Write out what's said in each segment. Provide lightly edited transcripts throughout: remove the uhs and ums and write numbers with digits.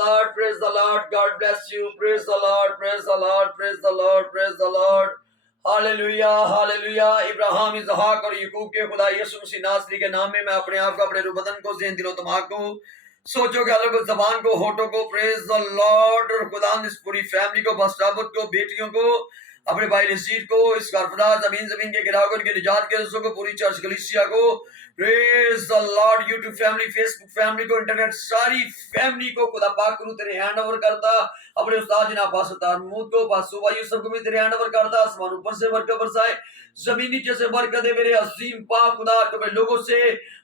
Lord, praise the Lord. God bless you. Praise the Lord, praise the Lord, praise the Lord, praise the Lord. Hallelujah hallelujah. Ibrahim Ishaq और याकूब के खुदा यीशु मसीह नासरी के नाम में मैं अपने आप को, अपने रूह बदन को, ज़हन दिलो दिमाग को, सोचो ख्यालों को, ज़बान को, होठों को, प्रेज द लॉर्ड, और खुदा इस पूरी फैमिली को, बस्ताबत को, बेटियों को, अपने भाई नसीर को, इस कारफदा जमीन के गिराव के निजात के रसूल को, पूरी चर्च कलीसिया को, praise the Lord, YouTube family, Facebook family को, इंटरनेट सारी फैमिली को खुदा पाक करूं तेरे हैंड ओवर करता। अपने उस्ताद जनाब पासदार महमूद को, पासो भाई सब को भी तेरे हैंड ओवर करता। आसमान ऊपर से बरकत बरसाए, जमीन नीचे से बरकत दे मेरे अजीम पाक खुदा। तुम्हें लोगों से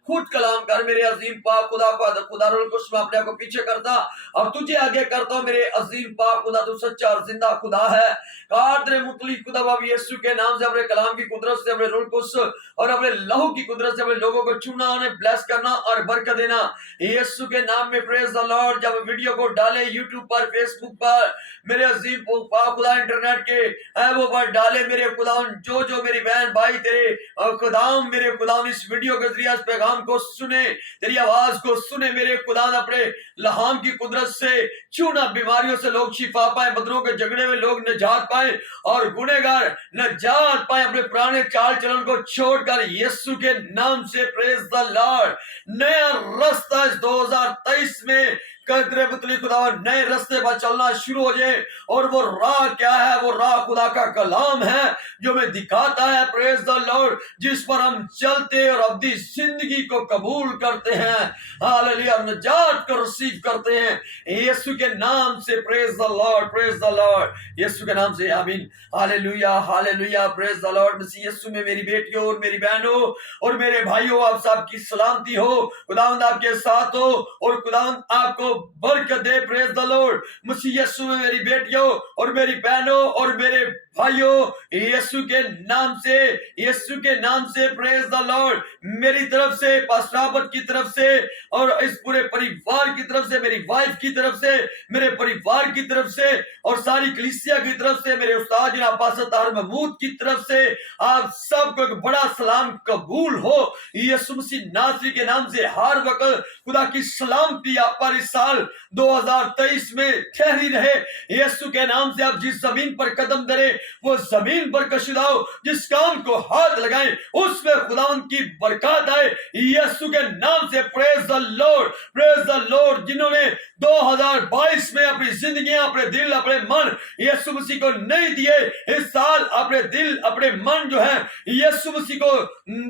खुद कलाम कर मेरे अजीम पाक खुदा। खुदा रोल कुछ मैं अपने आप को पीछे करता और तुझे आगे करता हूं मेरे अजीम पाक खुदा। तू सच्चा और जिंदा खुदा है। कादर मुतलिक खुदा बाबी यीशु के नाम से अपने कलाम की कुदरत से, अपने रोल कुछ और अपने लहू की कुदरत से अपने लोगों को चुनना, उन्हें ब्लेस करना और बरकत देना यीशु के नाम में। Praise the Lord. जब वीडियो को डाले यूट्यूब पर, फेसबुक पर, मेरे अजीम पाक खुदा इंटरनेट के है वो पर डाले मेरे खुदा, जो मेरी बहन भाई तेरे खुदाम, मेरे खुदाम इस वीडियो के जरिए इस पैगाम को सुने, तेरी आवाज को सुने मेरे खुदा, अपने लहाम की कुदरत से चुना, बीमारियों से लोग शिफा पाए, बदरों के झगड़े हुए लोग निजात पाए और गुनहगार निजात पाए, अपने पुराने चाल चलन को छोड़कर यीशु के नाम से। Praise the Lord. नया रास्ता इस 2023 में कदरे पुतली खुदा नए रास्ते पर चलना शुरू हो जाए। और वो राह क्या है? वो राह खुदा का कलाम है जो हमें दिखाता है, प्रेज द लॉर्ड, जिस पर हम चलते और अब्दी जिंदगी को कबूल करते हैं, हालेलुया, निजात को रिसीव करते हैं यीशु के नाम से। Praise the Lord, praise the Lord, Yeshu के नाम से आमीन। Hallelujah hallelujah, praise the Lord. Masih Yeshu में मेरी बेटियों और मेरी बहनों और मेरे भाइयों, आप सबकी सलामती हो, खुदावंद आपके साथ हो और खुदावंद आपको बरकत दे। Praise the Lord. Masih Yeshu में मेरी बेटियों और मेरी बहनों और मेरे भाइयों, यीशु के नाम से, यीशु के नाम से, प्रेज द लॉर्ड, मेरी तरफ से, पास्टर की तरफ से और इस पूरे परिवार की तरफ से, मेरी वाइफ की तरफ से, मेरे परिवार की तरफ से और सारी कलीसिया की तरफ से, मेरे उस्ताद जनाब पास्टर महमूद की तरफ से आप सबको एक बड़ा सलाम कबूल हो यीशु मसीह नासरी के नाम से। हर वक्त खुदा की सलामती आप पर इस साल 2023 में ठहरी रहे यीशु के नाम से। आप जिस जमीन पर कदम धरे वो जमीन पर कशुदाओ, जिस काम को हाथ लगाएं उसमें खुदावंद की बरकत आए यीशु के नाम से। Praise the Lord, praise the Lord. जिन्होंने 2022 में अपनी जिंदगियां, अपने दिल, अपने मन यीशु मसीह को नहीं दिए, इस साल अपने दिल, अपने मन जो है यीशु मसीह को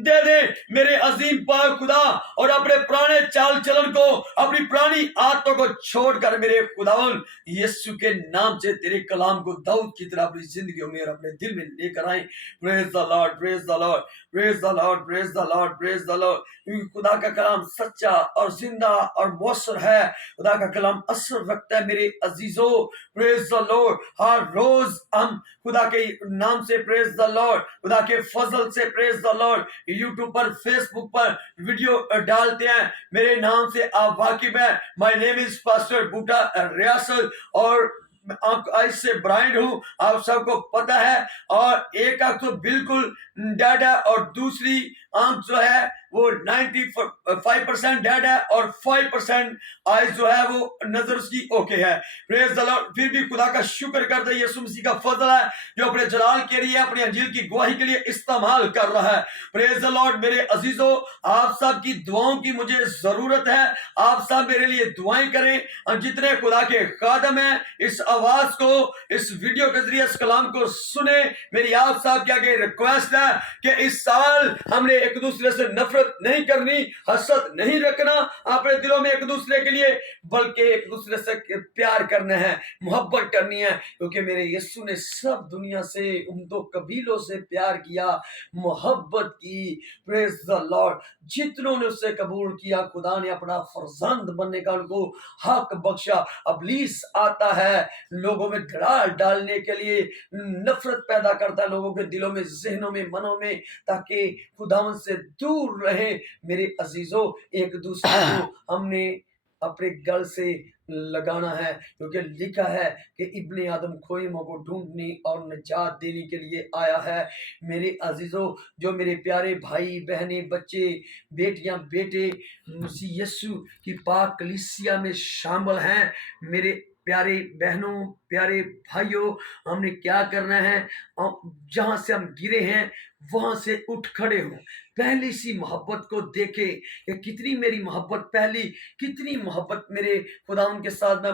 दे दे मेरे अजीम पाक खुदा, और अपने पुराने चाल चलन को, अपनी पुरानी आदतों को छोड़कर मेरे खुदावन यीशु के नाम से तेरे कलाम को दाऊद की तरह अपनी जिंदगियों में और अपने दिल में लेकर आए। Praise the Lord, praise the Lord, praise the Lord, praise the Lord, praise the Lord. क्योंकि खुदा का कलाम सच्चा और जिंदा और मौसर है। खुदा का कलाम असर रखता है मेरे अजीजों। Praise the Lord. हर रोज हम खुदा के नाम से, प्रेज द लॉर्ड, खुदा के फजल से, प्रेज द लॉर्ड, यूट्यूब पर, फेसबुक पर वीडियो डालते हैं। मेरे नाम से आप वाकिफ है, माय नेम इज पास्टर बूटा रियासत और आंख से ब्राइंड हूं, आप सबको पता है। और एक आंख तो बिल्कुल डेड है और दूसरी आंख जो है वो 95% डेड है और 5% आइज जो है वो नजर उसकी ओके है। Praise the Lord. फिर भी खुदा का शुक्र करते हैं, यीशु मसीह का फजल है जो अपने जलाल के लिए, अपनी अंजील की गवाही के लिए इस्तेमाल कर रहा है। Praise the Lord. मेरे अजीजों, आप सब की दुआओं की मुझे जरूरत है। आप सब मेरे लिए दुआएं करें। और जितने खुदा के खादम हैं इस आवाज को, इस वीडियो के जरिए इस कलाम को सुने, मेरी आप सब के आगे रिक्वेस्ट है कि इस साल हमने एक दूसरे से नफरत नहीं करनी, हसद नहीं रखना अपने दिलों में एक दूसरे के लिए, बल्कि एक दूसरे से प्यार करना है, मोहब्बत करनी है। क्योंकि मेरे यीशु ने सब दुनिया से, उन दो कबीलों से प्यार किया, मोहब्बत की। Praise the Lord. जितनों ने उससे कबूल किया, खुदा ने अपना फर्जंद बनने का उनको हक बख्शा। अबलीस आता है लोगों में डरार डालने के लिए, नफरत पैदा करता है लोगों के दिलों में, जहनों में, मनों में, ताकि खुदावंद से दूर रहे। मेरे अजीजों, एक दूसरे को हमने अपने गल से लगाना है, क्योंकि लिखा है कि इब्ने आदम खोइयों को ढूंढने और निजात देने के लिए आया है। मेरे अजीजों, जो मेरे प्यारे भाई बहनें, बच्चे, बेटियां, बेटे मसीह यीशु की पाक कलीसिया में शामिल हैं, मेरे प्यारे बहनों, प्यारे भाइयों, हमने क्या करना है? जहां से हम गिरे हैं वहां से उठ खड़े हो, पहली सी मोहब्बत को देखे कि कितनी मेरी मोहब्बत पहली, कितनी मोहब्बत मेरे खुदा के साथ मैं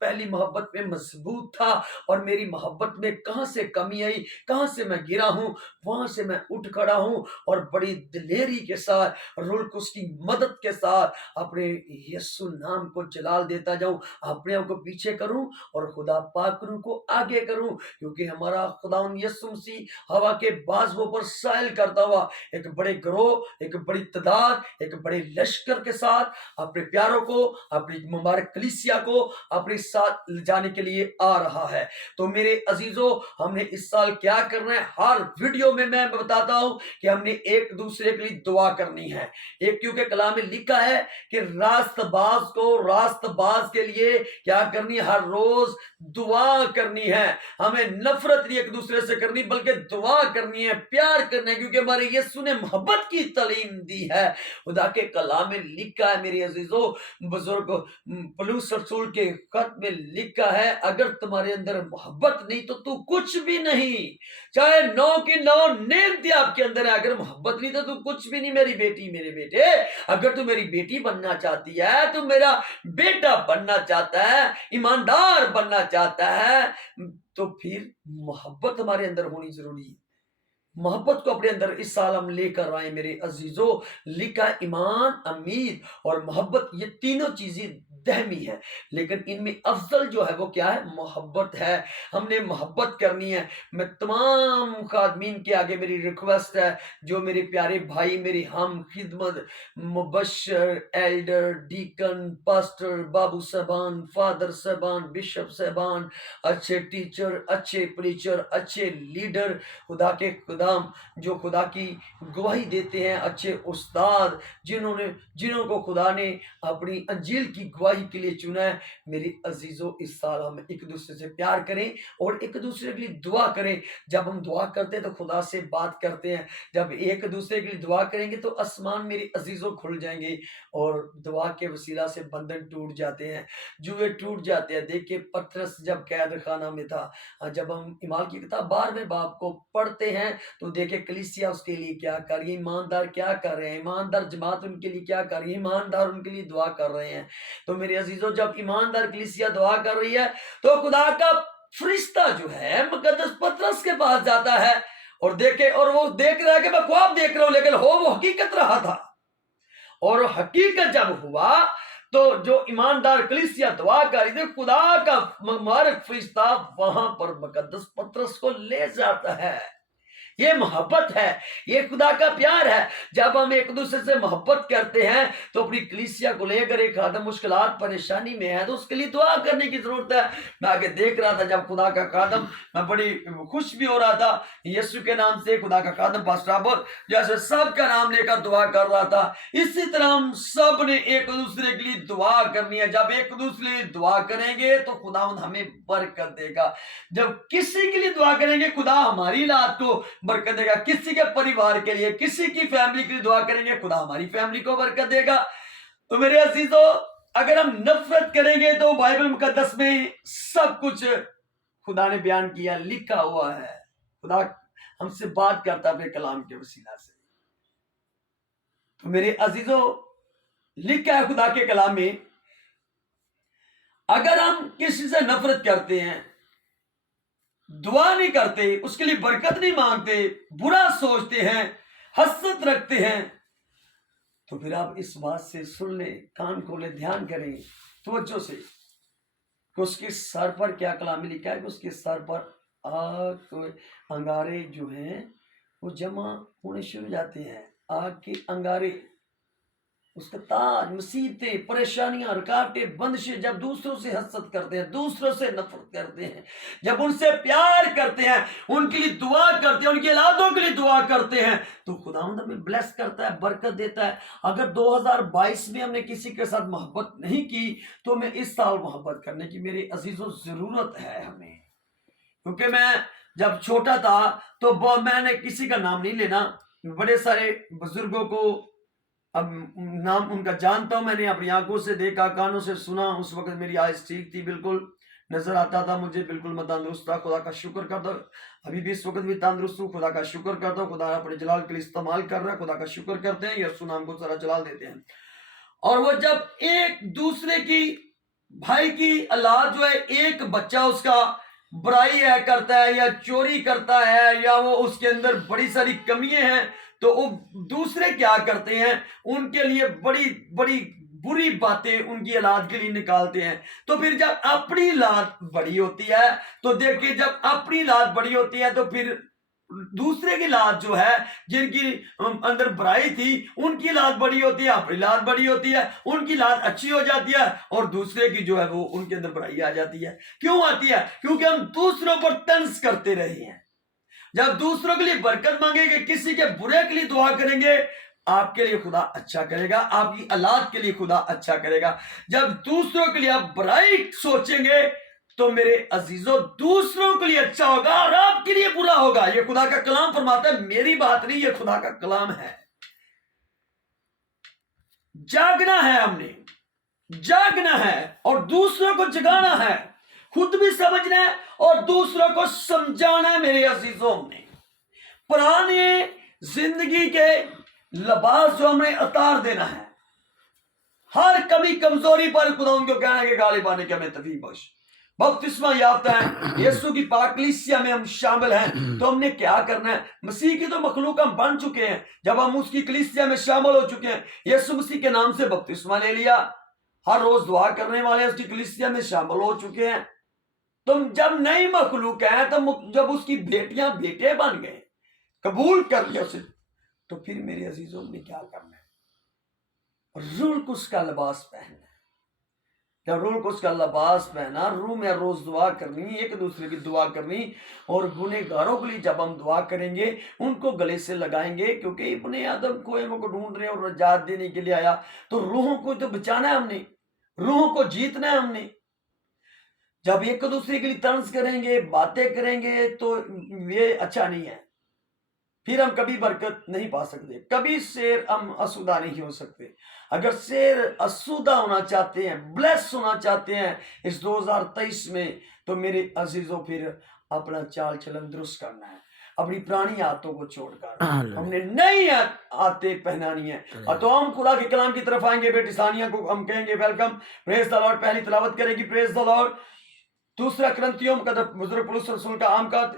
पहली मोहब्बत में मजबूत था, और मेरी मोहब्बत में कहां से कमी आई, कहां से मैं गिरा हूं, वहां से मैं उठ खड़ा हूं और बड़ी दिलेरी के साथ रोल को उसकी मदद के साथ अपने यीशु नाम को जलाल देता जाऊं, अपने आप को पीछे करूं और खुदा पाक को आगे करूं, क्योंकि हमारा खुदा यीशु मसीह हवा के बाजुओं पर सैल करता हुआ एक बड़े ग्रोह, एक बड़ी तादाद, एक बड़े लश्कर के साथ अपने प्यारों को, अपनी मुबारक कलीसिया को अपने साथ ले जाने के लिए आ रहा है। तो मेरे अजीजों, हमने इस साल क्या करना है? हर वीडियो में मैं बताता हूं कि हमने एक दूसरे के लिए दुआ करनी है। एक क्योंकि कलाम में लिखा है कि रास्तबाज को रास्तबाज के लिए क्या करनी है? हर रोज दुआ करनी है। हमें नफरत नहीं एक दूसरे से करनी, बल्कि दुआ करनी है, प्यार करना है, क्योंकि हमारे यीशु ने मोहब्बत की तालीम दी है। खुदा के कलाम में लिखा है मेरे अजीजों, बुजुर्ग पौलुस रसूल के खत में लिखा है, अगर तुम्हारे अंदर मोहब्बत नहीं तो तू कुछ भी नहीं। चाहे 9 की 9 नेमतें आपके अंदर है, अगर मोहब्बत नहीं तो तू कुछ भी नहीं। मेरी बेटी, मेरे बेटे, अगर तू मेरी बेटी बनना चाहती है, तू मेरा बेटा बनना चाहता है, ईमानदार बनना चाहता है, तो फिर मोहब्बत हमारे अंदर होनी जरूरी है। मोहब्बत को अपने अंदर इस साल हम लेकर आए मेरे अजीजों। लिखा ईमान, उम्मीद और मोहब्बत, ये तीनों चीजें दहमी है, लेकिन इनमें अफजल जो है वो क्या है? मोहब्बत है। हमने मोहब्बत करनी है। मैं तमाम खादमीन के आगे मेरी रिक्वेस्ट है, जो मेरे प्यारे भाई, मेरी हम खिदमत मुबशर, एल्डर, डीकन, पास्टर, बाबू साहबान, फादर साहबान, बिशप साहबान, अच्छे टीचर, अच्छे प्रीचर, अच्छे लीडर, खुदा के खुदाम जो खुदा की गवाही देते हैं, अच्छे उस्ताद जिन्हों को खुदा ने अपनी अंजील की गवाही के लिए चुना है। मेरे अजीजों, इस साल हम एक दूसरे से प्यार करें और एक दूसरे के लिए दुआ करें। जब हम दुआ करते हैं तो खुदा से बात करते हैं। जब एक दूसरे के लिए दुआ करेंगे तो आसमान मेरे अजीजों खुल जाएंगे और दुआ के वसीला से बंधन टूट जाते हैं, जुए टूट जाते हैं। देखिए पतरस जब कैद खाना में था, जब हम इमाल की किताब 12वें बाब को पढ़ते हैं तो देखे कलीसिया उसके लिए क्या कर रही है, ईमानदार क्या कर रहे हैं, ईमानदार जमात उनके लिए क्या कर रही है, ईमानदार उनके लिए दुआ कर रहे हैं। तो मेरे अजीजों, जब ईमानदार कलीसिया दुआ कर रही है तो खुदा का फरिश्ता जो है मुकद्दस पतरस के पास जाता है और देखे, और वो देख रहा है कि मैं ख्वाब देख रहा हूं, लेकिन हो वो हकीकत रहा था। और हकीकत जब हुआ तो जो ईमानदार कलीसिया दुआ कर रही थी, खुदा का मुबारक फरिश्ता वहां पर मुकद्दस पतरस को ले जाता है। ये मोहब्बत है, ये खुदा का प्यार है। जब हम एक दूसरे से मोहब्बत करते हैं तो अपनी कलीसिया को लेकर एक आदम मुश्किलात परेशानी में है तो उसके लिए दुआ करने की जरूरत है। मैं आगे देख रहा था जब खुदा का कादम, मैं बड़ी खुश भी हो रहा था यीशु के नाम से। खुदा का कादम पास्टर जैसे सबका नाम लेकर दुआ कर रहा था, इसी तरह हम सब ने एक दूसरे के लिए दुआ करनी है। जब एक दूसरे के लिए दुआ करेंगे तो खुदा हमें बरकत देगा। जब किसी के लिए दुआ करेंगे खुदा हमारी लात को बरकत देगा। किसी के परिवार के लिए, किसी की फैमिली के लिए दुआ करेंगे, खुदा हमारी फैमिली को बरकत देगा। तो मेरे अजीजों, अगर हम नफरत करेंगे तो बाइबल मुकद्दस में सब कुछ खुदा ने बयान किया, लिखा हुआ है। खुदा हमसे बात करता है अपने कलाम के वसीला से। तो मेरे अजीजों, लिखा है खुदा के कलाम में, अगर हम किसी से नफरत करते हैं, दुआ नहीं करते, उसके लिए बरकत नहीं मांगते, बुरा सोचते हैं, हसरत रखते हैं, तो फिर आप इस बात से सुन ले, कान खोले, ध्यान करें तवज्जो से कि उसके सर पर क्या कलाम में लिखा है कि उसके सर पर आग अंगारे जो हैं वो जमा होने शुरू हो जाते हैं। आग के अंगारे اس کا تاج، مصیبتیں، پریشانیاں، رکاوٹیں، بندشیں، جب دوسروں سے حسد کرتے ہیں، دوسروں سے نفرت کرتے ہیں، جب ان سے پیار کرتے ہیں، ان کے لیے دعا کرتے ہیں، ان کی اولادوں کے لیے دعا کرتے ہیں، تو خداوند ہمیں بلیس کرتا ہے، برکت دیتا ہے۔ اگر 2022 میں ہم نے کسی کے ساتھ محبت نہیں کی تو میں اس سال محبت کرنے کی میرے عزیزوں ضرورت ہے ہمیں، کیونکہ میں جب چھوٹا تھا تو میں نے کسی کا نام نہیں لینا، بڑے سارے بزرگوں کو اب نام ان کا جانتا ہوں، میں نے اپنی آنکھوں سے دیکھا، کانوں سے سنا، اس وقت میری آئز ٹھیک تھی، بالکل نظر آتا تھا مجھے، بالکل میں تندرست تھا، خدا کا شکر کرتا ہوں، ابھی بھی اس وقت بھی تندرست ہوں، خدا کا شکر کرتا ہوں، خدا اپنے جلال کے لیے استعمال کر رہا ہے، خدا کا شکر کرتے ہیں، یسوع نام کو سارا جلال دیتے ہیں۔ اور وہ جب ایک دوسرے کی بھائی کی اولاد جو ہے، ایک بچہ اس کا برائی ہے کرتا ہے یا چوری کرتا ہے یا وہ اس کے اندر بڑی ساری کمیاں ہیں، تو وہ دوسرے کیا کرتے ہیں، ان کے لیے بڑی بڑی بری باتیں ان کی اولاد کے لیے نکالتے ہیں۔ تو پھر جب اپنی اولاد بڑی ہوتی ہے تو دیکھیے، جب اپنی اولاد بڑی ہوتی ہے تو پھر دوسرے کی اولاد جو ہے، جن کی اندر برائی تھی، ان کی اولاد بڑی ہوتی ہے، اپنی اولاد بڑی ہوتی ہے، ان کی اولاد اچھی ہو جاتی ہے، اور دوسرے کی جو ہے وہ ان کے اندر برائی آ جاتی ہے۔ کیوں آتی ہے؟ کیونکہ ہم دوسروں پر طنز کرتے رہے ہیں۔ جب دوسروں کے لیے برکت مانگیں گے، کسی کے برے کے لیے دعا کریں گے، آپ کے لیے خدا اچھا کرے گا، آپ کی اولاد کے لیے خدا اچھا کرے گا۔ جب دوسروں کے لیے آپ برائی سوچیں گے تو میرے عزیزوں دوسروں کے لیے اچھا ہوگا اور آپ کے لیے برا ہوگا۔ یہ خدا کا کلام فرماتا ہے، میری بات نہیں، یہ خدا کا کلام ہے۔ جاگنا ہے، ہم نے جاگنا ہے اور دوسروں کو جگانا ہے، خود بھی سمجھنا ہے اور دوسروں کو سمجھانا ہے۔ میرے عزیزوں نے پرانے زندگی کے لباس جو ہمیں اتار دینا ہے، ہر کمی کمزوری پر خدا ان کو کہنا ہے کہ غالب آنے کے ہمیں توفیق بخش۔ بپتسمہ یافتہ ہیں، یسوع کی پاک کلیسیا میں ہم شامل ہیں، تو ہم نے کیا کرنا ہے؟ مسیح کی تو مخلوق ہم بن چکے ہیں، جب ہم اس کی کلیسیا میں شامل ہو چکے ہیں، یسوع مسیح کے نام سے بپتسمہ لے لیا، ہر روز دعا کرنے والے اس کی کلیسیا میں شامل ہو چکے ہیں، تم جب نئی مخلوق ہیں، جب اس کی بیٹیاں بیٹے بن گئے، قبول کر لیا اسے، تو پھر میرے عزیزوں نے کیا کرنا ہے؟ روح القدس کا لباس پہننا ہے۔ جب روح القدس کا لباس پہنا، روح میں روز دعا کرنی، ایک دوسرے کی دعا کرنی، اور گنہگاروں کے لیے جب ہم دعا کریں گے ان کو گلے سے لگائیں گے، کیونکہ ابن آدم کوہیوں کو ڈھونڈ رہے اور نجات دینے کے لیے آیا، تو روحوں کو تو بچانا ہے ہم نے، روحوں کو جیتنا ہے ہم نے۔ جب ایک دوسرے کے لیے طنز کریں گے، باتیں کریں گے، تو یہ اچھا نہیں ہے، پھر ہم کبھی برکت نہیں پا سکتے، کبھی سیر ہم اسودہ نہیں ہو سکتے۔ اگر سیر اسودہ ہونا چاہتے ہیں، بلیس ہونا چاہتے ہیں اس 2023 میں، تو میرے عزیزوں پھر اپنا چال چلن درست کرنا ہے، اپنی پرانی عادتوں کو چھوڑ کر ہم نے نئی عادتیں پہنانی ہیں۔ اور تو ہم خدا کے کلام کی طرف آئیں گے، بیٹی ثانیہ کو ہم کہیں گے ویلکم، پریز دی لارڈ، پہلی تلاوت کرے گی، پریز دی لارڈ۔ دوسرا کرنتھیوں مقدس بزرگ پولس رسول کا عام کا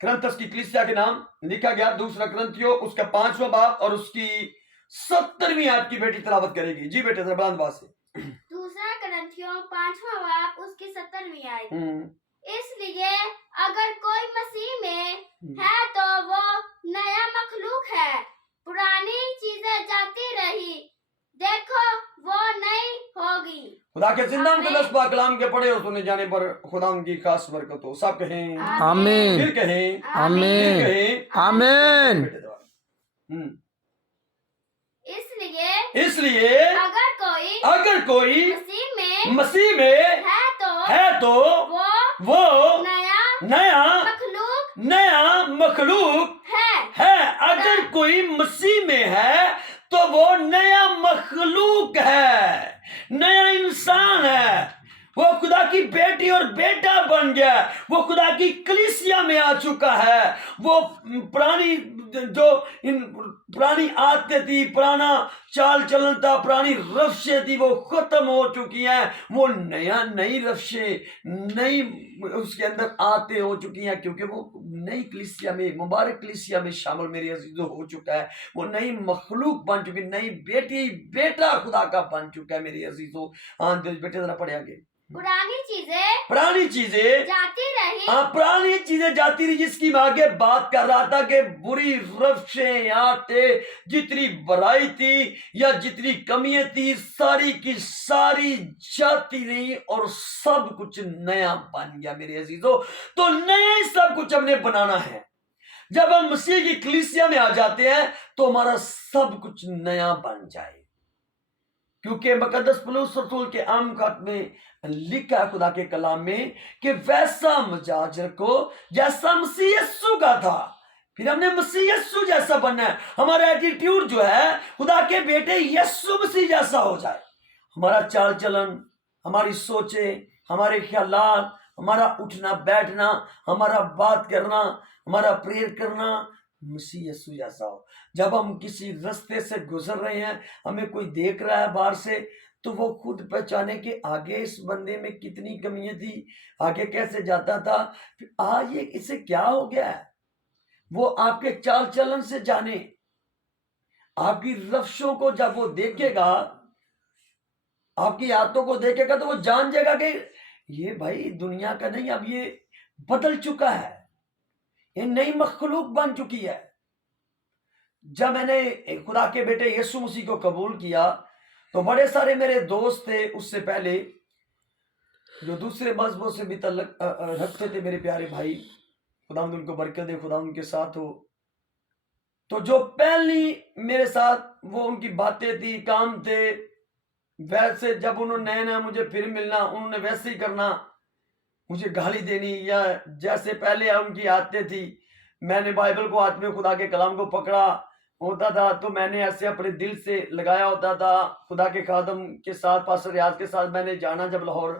کرنتھس کی کلیسیا کے نام لکھا گیا، دوسرا کرنتھیوں اس کا 5واں باب اور اس کی 70ویں آیت کی بیٹی تلاوت کرے گی۔ جی بیٹے ذرا بلند آواز سے۔ دوسرا کرنتھیوں 5واں باب اس کی 70ویں آیت۔ اس لیے اگر کوئی مسیح میں ہے تو وہ نیا مخلوق ہے، پرانی چیزیں جاتی رہی، دیکھو وہ نئی ہوگی۔ خدا کے زندہ مقدس پاک کلام کے پڑھے اور سنے جانے پر خدا ان کی خاص برکت ہو۔ سب کہیں آمین، پھر کہیں آمین، پھر کہیں آمین۔ اس لیے اگر کوئی مسیح میں ہے تو وہ نیا مخلوق ہے۔ اگر کوئی مسیح میں ہے تو وہ نیا مخلوق ہے، نیا انسان ہے، وہ خدا کی بیٹی اور بیٹا بن گیا، وہ خدا کی کلیسیا میں آ چکا ہے، وہ پرانی عادتیں تھی، پرانا چال چلن تھا، پرانی روشیں تھی، وہ ختم ہو چکی ہیں، وہ نئی روشیں، نئی اس کے اندر آتے ہو چکی ہیں، کیونکہ وہ نئی کلیسیا میں، مبارک کلیسیا میں شامل میرے عزیزوں ہو چکا ہے، وہ نئی مخلوق بن چکی، نئی بیٹی بیٹا خدا کا بن چکا ہے میرے عزیزوں۔ بیٹے ذرا پڑھے آگے۔ पुरानी चीजें जाती रही, हाँ, पुरानी चीजें जाती रही, जिसकी मैं आगे बात कर रहा था कि बुरी रफ्शें, आटे, जितनी बुराई थी या जितनी कमियां थी, सारी की सारी जाती रही और सब कुछ नया बन गया मेरे अजीजों। तो नया ही सब कुछ हमने बनाना है। जब हम मसीह की कलीसिया में आ जाते हैं तो हमारा सब कुछ नया बन जाए, क्योंकि मुकद्दस पौलुस रसूल के आम खत में लिखा है खुदा के कलाम में कि वैसा मिजाज रखो जैसा मसीह यीशु का था। फिर हमने मसीह यीशु जैसा बनना है। हमारा एटीट्यूड जो है खुदा के बेटे यीशु मसीह जैसा हो जाए। हमारा चाल चलन, हमारी सोचें, हमारे ख्यालात, हमारा उठना बैठना, हमारा बात करना, हमारा प्रेयर करना मसीह यीशु जैसा हो। जब हम किसी रास्ते से गुजर रहे हैं, हमें कोई देख रहा है बाहर से, तो वो खुद पहचाने कि आगे इस बंदे में कितनी कमियां थी, आगे कैसे जाता था, आज ये इसे क्या हो गया है। वो आपके चाल चलन से जाने, आपकी रफ्शों को जब वो देखेगा, आपकी आदतों को देखेगा, तो वो जान जाएगा कि ये भाई दुनिया का नहीं, अब ये बदल चुका है, ये नई मखलूक बन चुकी है। जब मैंने खुदा के बेटे यीशु मसीह को कबूल किया तो बड़े सारे मेरे दोस्त थे उससे पहले जो दूसरे मजहबों से भी तल्लुक रखते थे। मेरे प्यारे भाई, खुदा उनको बरकत दे, खुदा उनके साथ हो। तो जो पहली मेरे साथ वो उनकी बातें थी, काम थे, वैसे जब उन्होंने नया नया मुझे फिर मिलना, उन्होंने वैसे ही करना, मुझे गाली देनी, या जैसे पहले उनकी आदतें थी। मैंने बाइबल को हाथ में, खुदा के कलाम को पकड़ा होता था तो मैंने ऐसे अपने दिल से लगाया होता था। खुदा के खादम के साथ, पास्टर रियाज के साथ मैंने जाना, जब लाहौर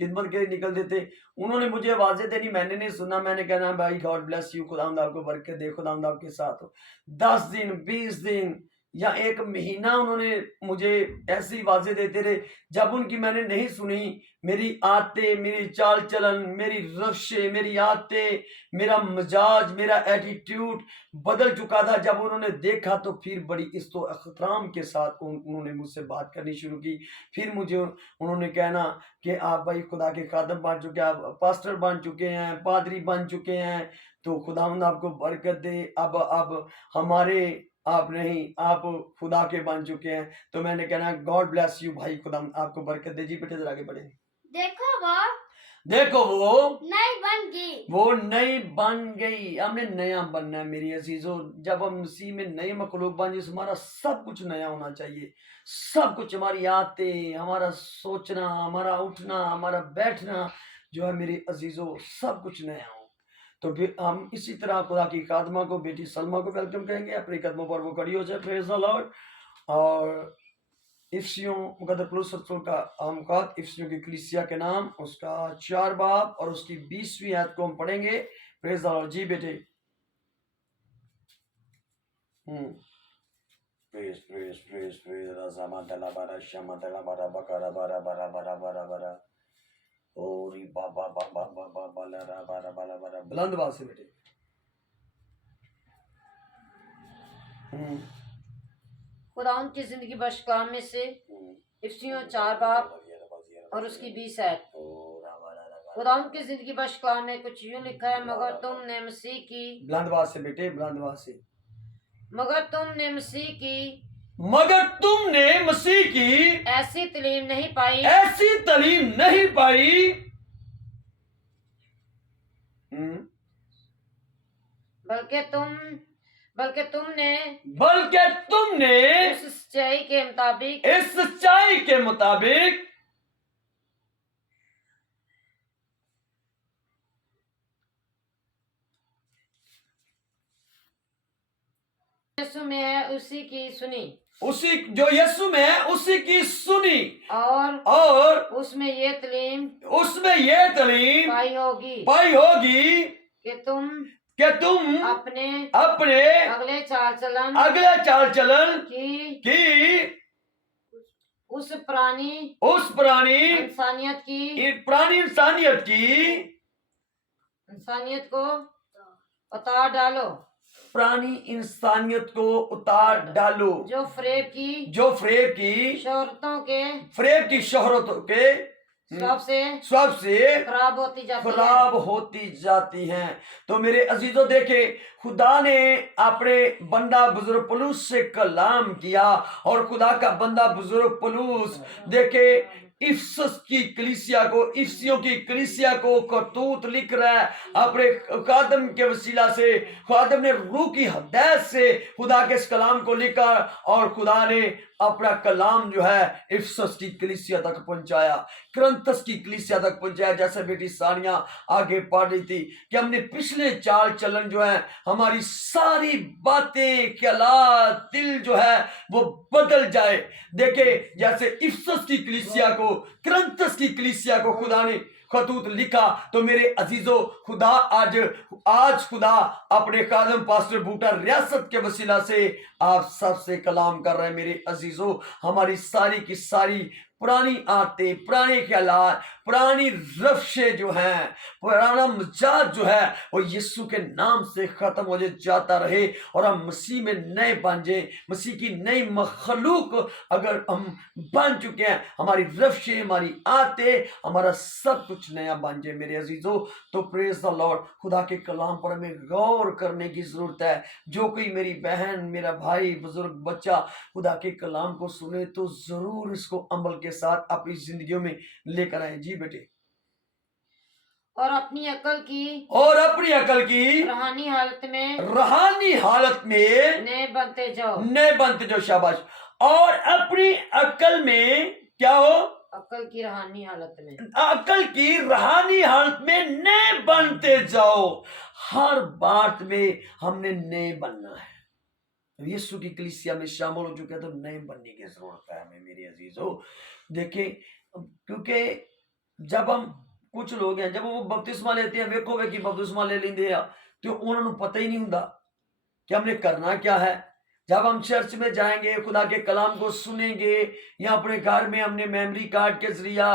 खिदमत के लिए निकलते थे, उन्होंने मुझे आवाजें देनी, मैंने नहीं सुनना। मैंने कहना भाई गॉड ब्लेस यू, खुदावंद आपको बरकत दे, खुदावंद आपके साथ हो। 10 दिन 20 दिन या 1 महीना उन्होंने मुझे ऐसी आवाजें देते रहे। जब उनकी मैंने नहीं सुनी, मेरी आदतें, मेरी चाल चलन, मेरी रफ्शें, मेरी आदतें, मेरा मिजाज, मेरा एटीट्यूड बदल चुका था। जब उन्होंने देखा तो फिर बड़ी इज्जत एहतराम के साथ उन्होंने मुझसे बात करनी शुरू की। फिर मुझे उन्होंने कहना कि आप भाई खुदा के खादम बन चुके हैं, आप पास्टर बन चुके हैं, पादरी बन चुके हैं, तो खुदावंद आपको बरकत दे। अब हमारे आप नहीं, आप खुदा के बन चुके हैं। तो मैंने कहना गॉड ब्लेस यू भाई, खुदा आपको बरकत दे। जी बेटे, जरा आगे बढ़े। देखो वो नई बन गई, वो नई बन गई। हमने नया बनना है मेरी अजीजों। जब हम मसीह में नए मखलूक बन जाए, हमारा सब कुछ नया होना चाहिए। सब कुछ, हमारी आदतें, हमारा सोचना, हमारा उठना, हमारा बैठना जो है मेरी अजीजों, सब कुछ नया हो। तो फिर हम इसी तरह खुदा की खादमा को, बेटी सलमा को वेलकम करेंगे। अपने कदमों पर वो खड़ी हो जाए, प्रेज द लॉर्ड। और इफ्सियों मुकद्दस पौलुस रसूल का आमकात, इफ्सियों की कलीसिया के नाम, उसका 4 बाब और उसकी 20वीं आयत को हम पढ़ेंगे। Praise the Lord. जी बेटे। प्रेज प्रेज प्रेज प्रेज रज़ामा दला बारा शमा दला बारा बकारा बारा बारा बारा बारा बारा ओरी बाबा बाबा बाबा बाला रा बारा बाला बारा। बुलंद आवाज से बेटे। खुदाउन की जिंदगी बख्श कलाम में से इफ्सियों 4 बाब और उसकी 20 आयत। खुदाउन की जिंदगी बख्श कलाम में कुछ यूं लिखा है, मगर तुमने मसीह की, बुलंद आवाज से बेटे, बुलंद आवाज से, मगर तुमने मसीह की, मगर तुमने मसीह की ऐसी तालीम नहीं पाई, ऐसी तालीम नहीं पाई, बल्कि तुमने इस इस सच्चाई के मुताबिक यीशु में है उसी की सुनी, उसी जो यीशु में है उसी की सुनी, और उसमें ये तालीम पाई होगी कि तुम अपने अगले चाल चलन की उस पुरानी इंसानियत को उतार डालो, पुरानी इंसानियत को उतार डालो, जो फरेब की शोहरतों के सबसे खराब होती जाती है। खराब होती जाती हैं। तो मेरे अजीजों देखे, खुदा ने अपने बंदा बुजुर्ग पौलुस से कलाम किया, और खुदा का बंदा बुजुर्ग पौलुस देखे इफसस की कलीसिया को, इफसियों की कलीसिया को करतूत लिख रहा है अपने खादम के वसीला से। खादम ने रूह की हदायत से खुदा के इस कलाम को लिखा, और खुदा ने अपना कलाम जो है इफसस की कलीसिया तक पहुंचाया, करंतस की कलीसिया तक पहुंचाया। जैसे बेटी सानिया आगे पढ़ रही थी कि हमने पिछले चाल चलन जो है, हमारी सारी बातें, ख्यालात, दिल जो है वो बदल जाए। देखे जैसे इफसस की कलीसिया को, करंतस की कलीसिया को खुदा ने खतूत लिखा, तो मेरे अजीजों खुदा आज खुदा अपने कादम पास्टर बूटा रियासत के वसीला से आप सबसे कलाम कर रहे हैं। मेरे अजीजों, हमारी सारी की सारी पुरानी आदतें, पुराने ख्यालात, पुरानी रफ्शें जो हैं, पुराना मिजाज जो है वो यीशु के नाम से खत्म हो जाता रहे, और हम मसीह में नए बन जाए। मसीह की नई मखलूक अगर हम बन चुके हैं, हमारी रफ्शें, हमारी आदतें, हमारा सब कुछ नया बन जाए मेरे अजीजों। तो प्रेज द लॉर्ड, खुदा के कलाम पर हमें गौर करने की जरूरत है। जो कोई मेरी बहन, मेरा भाई, बुजुर्ग, बच्चा खुदा के कलाम को सुने तो जरूर इसको अमल के साथ अपनी जिंदगियों में लेकर आए। जी बेटे। और अपनी अकल की रूहानी हालत में नए बनते जाओ। शाबाश। और अपनी अकल में क्या हो? अकल की रूहानी हालत में नए बनते जाओ। हर बात में हमने नए बनना है। यीशु की कलीसिया में शामिल हो चुके हैं तो नए बनने की जरूरत है हमें मेरे अजीजों। देखें, क्योंकि जब हम कुछ लोग हैं, जब वो बपतिस्मा लेते हैं, वेखो वे की बपतिस्मा ले लेंगे तो उन्होंने पता ही नहीं होता कि हमने करना क्या है। जब हम चर्च में जाएंगे, खुदा के कलाम को सुनेंगे, या अपने घर में हमने मेमोरी कार्ड के जरिया,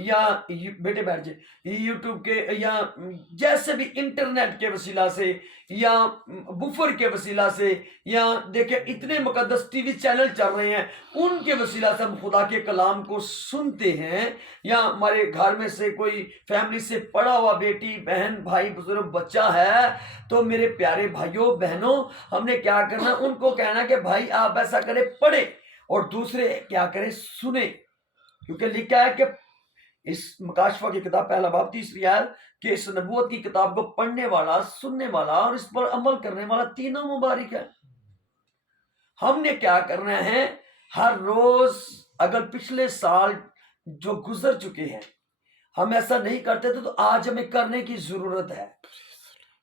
या बेटे बैठ जाए, यूट्यूब के, या जैसे भी इंटरनेट के वसीला से, या बुफर के वसीला से, या देखे इतने मुकद्दस टीवी चैनल चल रहे हैं, उनके वसीला से हम खुदा के कलाम को सुनते हैं। या हमारे घर में से कोई फैमिली से पढ़ा हुआ बेटी, बहन, भाई, बुजुर्ग, बच्चा है, तो मेरे प्यारे भाइयों बहनों, हमने क्या करना, उनको कहना कि भाई आप ऐसा करें, पढ़े, और दूसरे क्या करें, सुने। क्योंकि लिखा है कि इस मकाशफा की किताब पहला बाब 3 आयत कि इस नबूवत की किताब को पढ़ने वाला, सुनने वाला और इस पर अमल करने वाला तीनों मुबारक है। हमने क्या करना है, हर रोज, अगर पिछले साल जो गुजर चुके हैं हम ऐसा नहीं करते थे तो आज हमें करने की जरूरत है।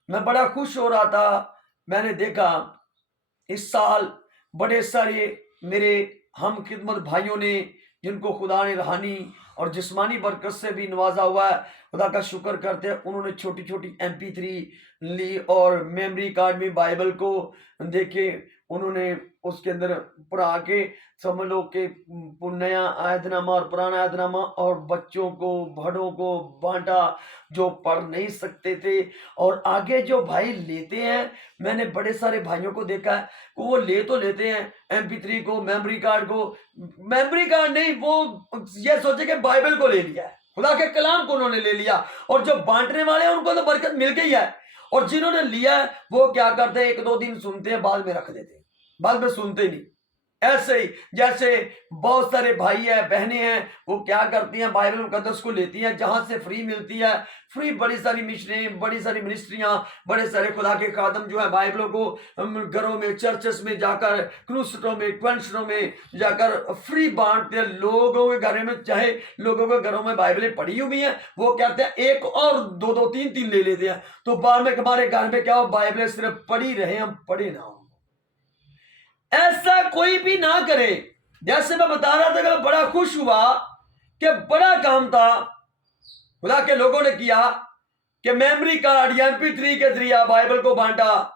मैं बड़ा खुश हो रहा था, मैंने देखा इस साल बड़े सारे मेरे हम खिदमत भाइयों ने, जिनको खुदा ने रूहानी और जिस्मानी बरकत से भी नवाजा हुआ है, खुदा का शुक्र करते हैं, उन्होंने छोटी छोटी MP3 ली और मेमोरी कार्ड में बाइबल को देखे, उन्होंने उसके अंदर पढ़ा के समझ लो कि नया आयतनामा और पुराना आयतनामा, और बच्चों को, बड़ों को बांटा जो पढ़ नहीं सकते थे। और आगे जो भाई लेते हैं, मैंने बड़े सारे भाइयों को देखा है, वो ले तो लेते हैं MP3 को, मेमोरी कार्ड को, मेमोरी कार्ड नहीं, वो ये सोचे कि बाइबल को ले लिया है, खुदा के कलाम को उन्होंने ले लिया, और जो बांटने वाले हैं उनको तो बरकत मिल गई है। और जिन्होंने लिया है वो क्या करते हैं, 1-2 दिन सुनते हैं, बाद में रख देते हैं, बाद में सुनते नहीं। ऐसे ही जैसे बहुत सारे भाई हैं, बहनें हैं, वो क्या करती हैं, बाइबल मुकद्दस को लेती हैं, जहां से फ्री मिलती है, फ्री बड़ी सारी मिशनें, बड़ी सारी मिनिस्ट्रियां, बड़े सारे खुदा के खादम जो है बाइबलों को घरों में, चर्चेस में जाकर, क्रूसटों में, क्वेंशनों में जाकर फ्री बांटते हैं लोगों के घरों में। चाहे लोगों के घरों में बाइबलें पढ़ी हुई हैं, वो कहते हैं एक और 2-2, 3-3 ले लेते हैं, तो बाद में हमारे घर में क्या हो, बाइबलें सिर्फ पढ़ी रहे, हम पढ़े ना हो। ऐसा कोई भी ना करे। जैसे मैं बता रहा था कि मैं बड़ा खुश हुआ कि बड़ा काम था खुदा के लोगों ने किया कि मेमोरी कार्ड या MP3 के जरिए बाइबल को बांटा।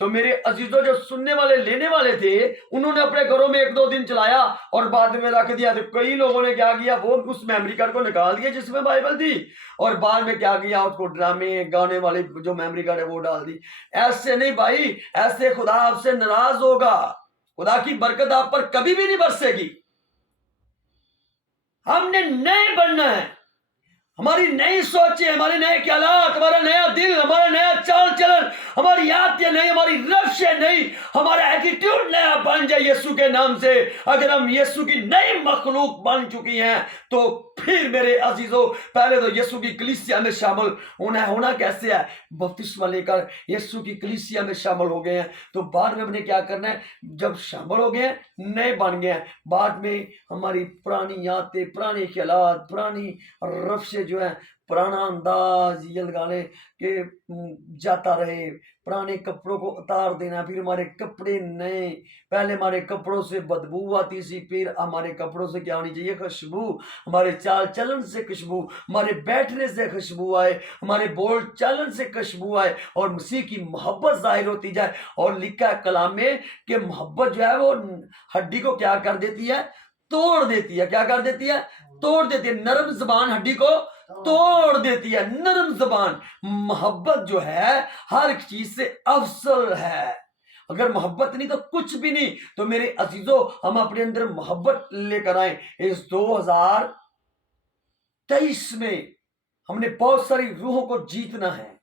तो मेरे अजीजों, जो सुनने वाले, लेने वाले थे, उन्होंने अपने घरों में 1-2 दिन चलाया और बाद में रख दिया। तो कई लोगों ने क्या किया, वो उस मेमोरी कार्ड को निकाल दिया जिसमें बाइबल थी, और बाद में क्या किया, उसको ड्रामे गाने वाली जो मेमोरी कार्ड है वो डाल दी। ऐसे नहीं भाई, ऐसे खुदा आपसे नाराज होगा, खुदा की बरकत आप पर कभी भी नहीं बरसेगी। ہم نے نئے بننا ہے. ہماری نئی سوچیں, ہمارے نئے خیالات, ہمارا نیا دل, ہمارا نیا چال چلن, ہماری عادتیں نئی, ہماری روشیں نئی, ہمارا ایٹیٹیوڈ نیا بن جائے یسوع کے نام سے. اگر ہم یسوع کی نئی مخلوق بن چکی ہیں تو پھر میرے عزیزوں پہلے تو یسوع کی کلیسیا میں شامل ہونا کیسے ہے؟ بپتسمہ لے کر یسوع کی کلیسیا میں شامل ہو گئے ہیں. تو بعد میں ہم نے کیا کرنا ہے؟ جب شامل ہو گئے ہیں, نئے بن گئے ہیں, بعد میں ہماری پرانی عادتیں, پرانے خیالات, پرانی روشیں جو ہے, پرانا انداز یہ لگا لیں کہ جاتا رہے. پرانے کپڑوں کو اتار دینا, پھر ہمارے کپڑے نئے. پہلے ہمارے کپڑوں سے بدبو آتی سی, پھر ہمارے کپڑوں سے کیا ہونی چاہیے؟ خوشبو. ہمارے چال چلن سے خوشبو, ہمارے بیٹھنے سے خوشبو آئے, ہمارے بول چلن سے خوشبو آئے, اور مسیح کی محبت ظاہر ہوتی جائے. اور لکھا ہے کلام میں کہ محبت جو ہے وہ ہڈی کو کیا کر دیتی ہے؟ توڑ دیتی ہے. کیا کر دیتی ہے؟ توڑ دیتی ہے. نرم زبان ہڈی کو توڑ دیتی ہے. نرم زبان, محبت جو ہے ہر چیز سے افضل ہے. اگر محبت نہیں تو کچھ بھی نہیں. تو میرے عزیزوں ہم اپنے اندر محبت لے کر آئیں. اس 2023 میں ہم نے بہت ساری روحوں کو جیتنا ہے.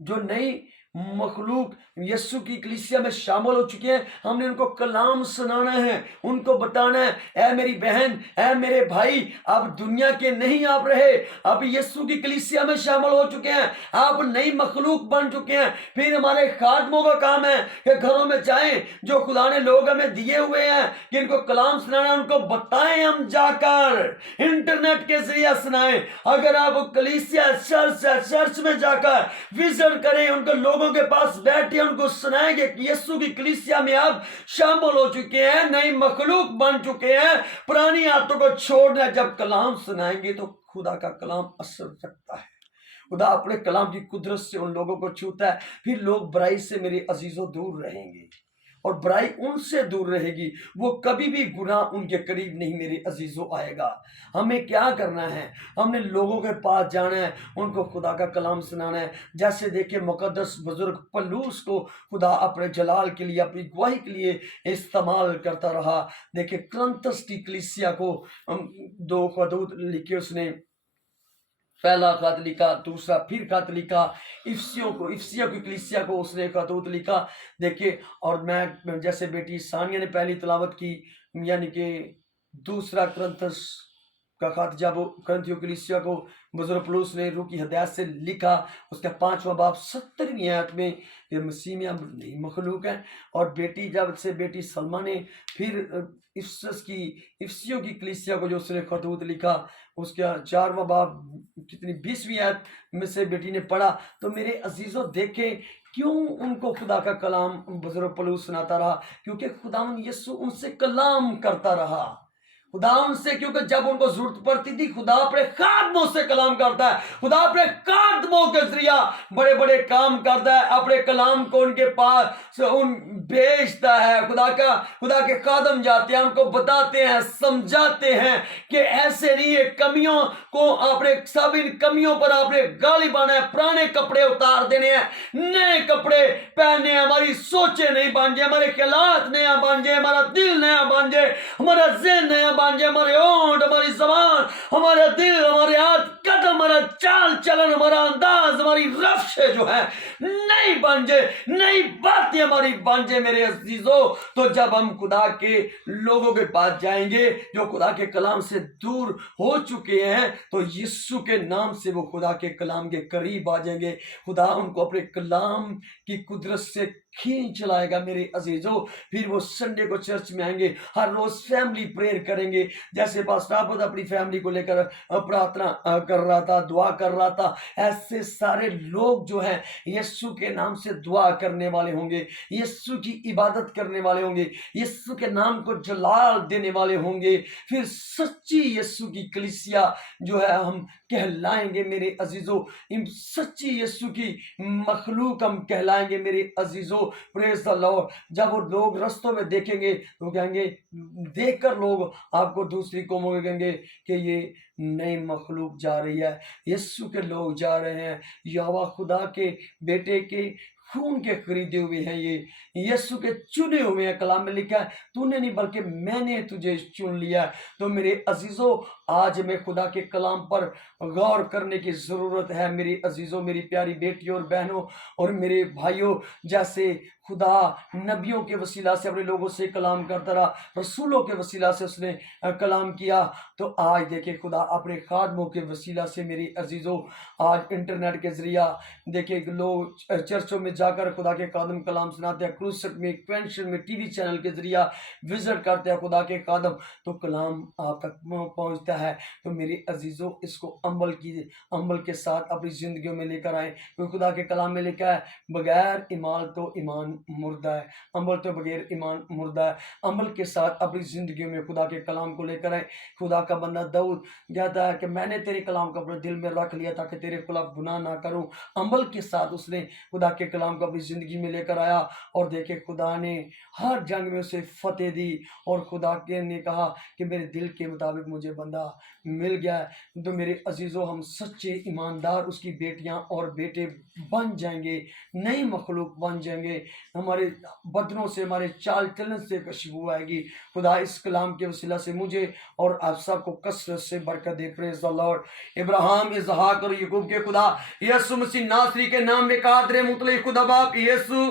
جو نئی مخلوق یسوع کی کلیسیا میں شامل ہو چکے ہیں, ہم نے ان کو کلام سنانا ہے, ان کو بتانا ہے, اے میری بہن, اے میرے بھائی, آپ دنیا کے نہیں آپ رہے, آپ یسوع کی کلیسیا میں شامل ہو چکے ہیں, آپ نئی مخلوق بن چکے ہیں. پھر ہمارے خادموں کا کام ہے کہ گھروں میں جائیں, جو خدا نے لوگ ہمیں دیے ہوئے ہیں کہ ان کو کلام سنانا, ان کو بتائیں. ہم جا کر انٹرنیٹ کے ذریعے سنائیں. اگر آپ کلیسیا چرچ میں جا کر وزٹ کریں, ان کو لوگوں کے پاس بیٹھے ان کو سنائیں گے کہ یسوع کی کلیسیا میں آپ شامل ہو چکے ہیں, نئی مخلوق بن چکے ہیں, پرانی عادتوں کو چھوڑنا. جب کلام سنائیں گے تو خدا کا کلام اثر رکھتا ہے. خدا اپنے کلام کی قدرت سے ان لوگوں کو چھوتا ہے. پھر لوگ برائی سے میرے عزیزوں دور رہیں گے, اور برائی ان سے دور رہے گی. وہ کبھی بھی گناہ ان کے قریب نہیں میرے عزیزوں آئے گا. ہمیں کیا کرنا ہے؟ ہم نے لوگوں کے پاس جانا ہے, ان کو خدا کا کلام سنانا ہے. جیسے دیکھیں مقدس بزرگ پلوس کو خدا اپنے جلال کے لیے, اپنی گواہی کے لیے استعمال کرتا رہا. دیکھیں کرنتس کی کلیسیا کو 2 خطوط لکھے اس نے, پہلا خط لکھا, دوسرا پھر خط لکھا. افسیوں کی کلیسیا کو اس نے خطوط لکھا. دیکھیں, اور میں جیسے بیٹی ثانیہ نے پہلی تلاوت کی, یعنی کہ دوسرا کرنتس کا خط جب کرنتھیوں کلیسیا کو بزرگ پولس نے روح کی ہدایت سے لکھا, اس کا 5واں باب 17ویں آیت میں کہ مسیح میں ہم نئی مخلوق ہیں. اور بیٹی جب سے بیٹی سلمہ نے پھر افسیوں کی کلیسیا کو جو اس نے خطوط لکھا, اس کا 4واں باب 20ویں آیت میں سے بیٹی نے پڑھا. تو میرے عزیزوں دیکھیں کیوں ان کو خدا کا کلام بزرگ پولس سناتا رہا, کیونکہ خداوند یسوع ان سے کلام کرتا رہا. خدا ان سے, کیونکہ جب ان کو ضرورت پڑتی تھی, خدا اپنے خادموں سے کلام کرتا ہے. خدا اپنے خادموں کے ذریعہ بڑے بڑے کام کرتا ہے, اپنے کلام کو ان کے پاس بھیجتا ہے. خدا کے خادم جاتے ہیں, ان کو بتاتے ہیں, سمجھاتے ہیں کہ ایسے نہیں ہے. کمیوں کو اپنے سب ان کمیوں پر آپ نے غالب آنا ہے. پرانے کپڑے اتار دینے ہیں, نئے کپڑے پہننے ہیں. ہماری سوچیں نہیں بن جائے, ہمارے خیالات نیا بن جائے, ہمارا دل نیا بن جائے, ہمارا ذہن نیا بن جائے, ہمارے ہونٹ, ہماری زبان, ہمارا دل, ہمارے ہاتھ قدم, ہمارا چال چلن, ہمارا انداز, ہماری روشیں جو ہے نئی بن جائے, نئی باتیں ہماری بن جائے میرے عزیزوں. تو جب ہم خدا کے لوگوں کے پاس جائیں گے جو خدا کے کلام سے دور ہو چکے ہیں, تو یسوع کے نام سے وہ خدا کے کلام کے قریب آ جائیں گے. خدا ان کو اپنے کلام کی قدرت سے کھینچ لائے گا میرے عزیزوں. پھر وہ سنڈے کو چرچ میں آئیں گے, ہر روز فیملی پریئر کریں گے. جیسے پاسٹر آباد اپنی فیملی کو لے کر پرارتھنا کر رہا تھا, دعا کر رہا تھا, ایسے سارے لوگ جو ہیں یسوع کے نام سے دعا کرنے والے ہوں گے, یسوع کی عبادت کرنے والے ہوں گے, یسوع کے نام کو جلال دینے والے ہوں گے. پھر سچی یسوع کی کلیسیا جو ہے ہم کہلائیں گے میرے عزیزوں. سچی یسوع کی مخلوق ہم کہلائیں گے میرے عزیزوں. پریز دی لارڈ. جب وہ لوگ رستوں میں دیکھیں گے تو کہیں گے, دیکھ کر لوگ آپ کو دوسری قوموں میں کہیں گے کہ یہ نئی مخلوق جا رہی ہے, یسوع کے لوگ جا رہے ہیں, یہوہ خدا کے بیٹے کے खून के खरीदे हुए हैं, ये यीशु के चुने हुए हैं। कलाम में लिखा है तूने नहीं बल्कि मैंने तुझे चुन लिया। तो मेरे अजीजों, आज में खुदा के कलाम पर गौर करने की ज़रूरत है। मेरी अजीजों, मेरी प्यारी बेटियों और बहनों और मेरे भाइयों, जैसे खुदा नबियों के वसीला से अपने लोगों से कलाम करता रहा, रसूलों के वसीला से उसने कलाम किया, तो आज देखिए खुदा अपने खादमों के वसीला से मेरी अजीज़ों आज इंटरनेट के ज़रिया देखिए लोग चर्चों में जाकर खुदा के खादम कलाम सुनाते हैं, क्रूसेट में, पेंशन में, टीवी चैनल के ज़रिया विजिट करते हैं खुदा के खादम, तो कलाम आप तक पहुँचता है। तो मेरी अजीज़ों, इसको अमल के साथ अपनी ज़िंदगियों में लेकर आए, क्योंकि खुदा के कलाम में लिखा है बगैर ईमान तो ईमान मुर्दा है, अमल तो बगैर ईमान मुर्दा है। अमल के साथ अपनी ज़िंदगियों में खुदा के कलाम को लेकर आए। खुदा का बंदा दाऊद कहता है कि मैंने तेरे कलाम को अपने दिल में रख लिया ताकि तेरे खिलाफ गुनाह ना करूं। अमल के साथ उसने खुदा के कलाम को अपनी ज़िंदगी में लेकर आया, और देखे खुदा ने हर जंग में उसे फतेह दी, और खुदा के ने कहा कि मेरे दिल के मुताबिक मुझे बंदा मिल गया है। तो मेरे अजीज़ों, हम सच्चे ईमानदार उसकी बेटियां और बेटे बन जाएंगे, नई मखलूक बन जाएंगे। हमारे बदनों से, हमारे चाल चलन से खुशबू आएगी। खुदा इस कलाम के वसीला से मुझे और आप सबको कसरत से बरकत दे। Praise the Lord. Ibrahim, Ishaq और याकूब के खुदा यीशु मसीह नासरी के नाम में कादरे मुतलक खुदा बाप यीशु,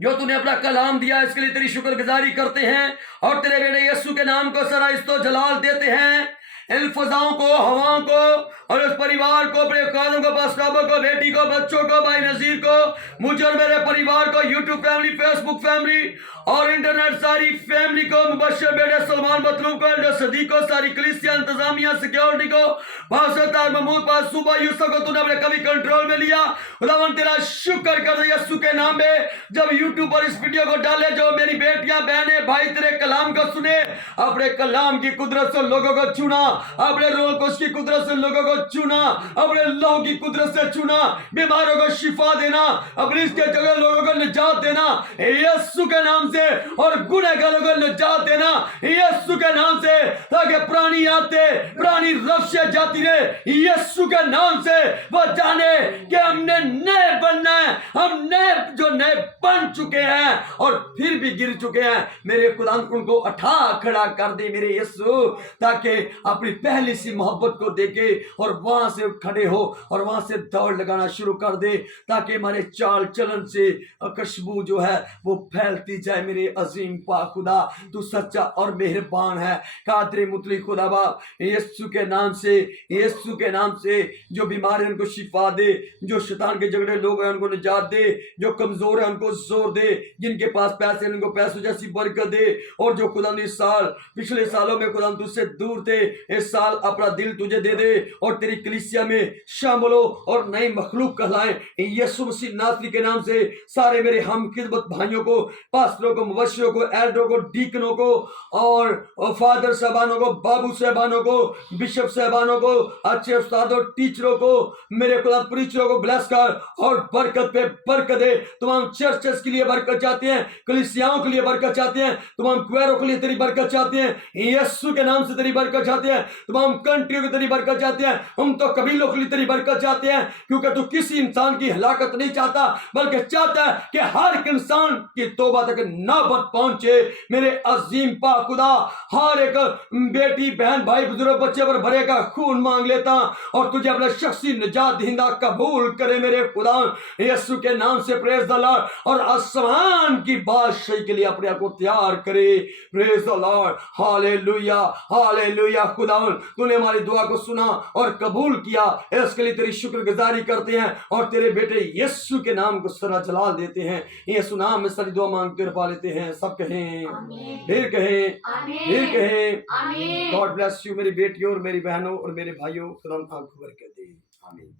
जो तूने अपना कलाम दिया इसके लिए तेरी शुक्रगुजारी करते हैं, और तेरे बेटे यीशु के नाम को सरा इस्तो जलाल देते हैं। इन फजाओं को, हवाओं को और उस परिवार को, अपने काजों को, पस्ताबों को, बेटी को, बच्चों को, भाई नजीर को, मुझे और मेरे परिवार को, यूट्यूब फैमिली, फेसबुक फैमिली और इंटरनेट सारी फैमिली को, मुबशर बेटे सलमान मतलूब को, एल्डर सदीक को, सारी कलीसिया, इंतजामिया, सिक्योरिटी को, पासर महमूद, सुबह यूसुफ को तूने अपने कभी कंट्रोल में लिया। खुदावन तेरा शुक्र कर दे यीशु के नाम में। जब यूट्यूब पर इस वीडियो को डाले, जो मेरी बेटियां, बहनें, भाई तेरे कलाम को सुने, अपने कलाम की कुदरत से लोगों को चुना, अपने रोह को उसकी कुदरत से लोगों को चुना, अपने लहू की कुदरत से चुना, बीमारों को शिफा देना, अपनी इसके जगह लोगों को निजात देना यीशु के नाम से, और गुनहगारों को निजात देना यीशु के नाम से, ताकि पुरानी आदतें, पुरानी रफ्शें जाती रहे यीशु के नाम से। वो जाने कि हमने नए बनना है, हम नए जो नए बन चुके हैं और फिर भी गिर चुके हैं, मेरे खुदा उनको उठा खड़ा कर दे मेरे यीशु, ताकि अपनी पहली सी मोहब्बत को देखे और वहां से खड़े हो और वहां से दौड़ लगाना शुरू कर दे, ताकि हमारे चाल चलन से खुशबू जो है वो फैलती जाए। मेरे अजीम पाक खुदा, तू सच्चा और मेहरबान है। कादरे मुतलक खुदा बाप यीशु के नाम से, यीशु के नाम से जो बीमार है उनको शिफा दे, जो शैतान के झगड़े लोग हैं उनको निजात दे, जो कमजोर है उनको जोर दे, जिनके पास पैसे हैं उनको पैसों जैसी बरकत दे, और जो खुदा इस साल, पिछले सालों में खुदा तुझसे दूर थे, इस साल अपना दिल तुझे दे दे और तेरी कलीसिया में शामिल हो और नई मखलूक कहलाएं यीशु मसीह नासरी के नाम से। सारे मेरे हम खिदमत भाइयों को, पास्टरों को, मुबश्शिरों को, एल्डरों को, डीकनों को और फादर साहबानों को, बाबू साहबानों को, बिशप साहबानों को, अच्छे उस्तादों, टीचरों को, मेरे खुदा प्रीचरों को ब्लेस कर और बरकत पे बरकत दे। तमाम चर्चेस के लिए बरकत चाहते हैं, कलीसियाओं के लिए बरकत चाहते हैं, तमाम क्वेरों के लिए तेरी बरकत चाहते हैं यीशु के नाम से, तेरी बरकत चाहते हैं, तमाम कंट्रियों की तेरी बरकत चाहते हैं, हम तो कबीलों के लिए तेरी बरकत चाहते हैं, क्योंकि तू किसी इंसान की हलाकत नहीं चाहता, बल्कि चाहता है कि हर एक इंसान की तौबा तक नौबत पहुंचे। मेरे अजीम पाक खुदा, हर एक बेटी, बहन, भाई, बुजुर्ग, बच्चे पर भरे का खून मांग लेता और तुझे अपना शख्सी निजात दहिंदा कबूल करे मेरे खुदा यीशु के नाम से। Praise the Lord. और आसमान की बादशाही के लिए अपने आप को तैयार करे। Praise the Lord. Hallelujah, hallelujah. खुदा तूने हमारी दुआ को सुना और कबूल किया, इसके लिए तेरी शुक्रगुजारी करते हैं और तेरे बेटे यीशु के नाम को सरा जलाल देते हैं। यीशु नाम में सारी दुआ मांग कर पा लेते हैं। सब कहें फिर कहें, फिर कहें। गॉड ब्लेस यू मेरी बेटियों और मेरी बहनों और मेरे भाइयों। खुदा आपको बरकत दे। आमीन।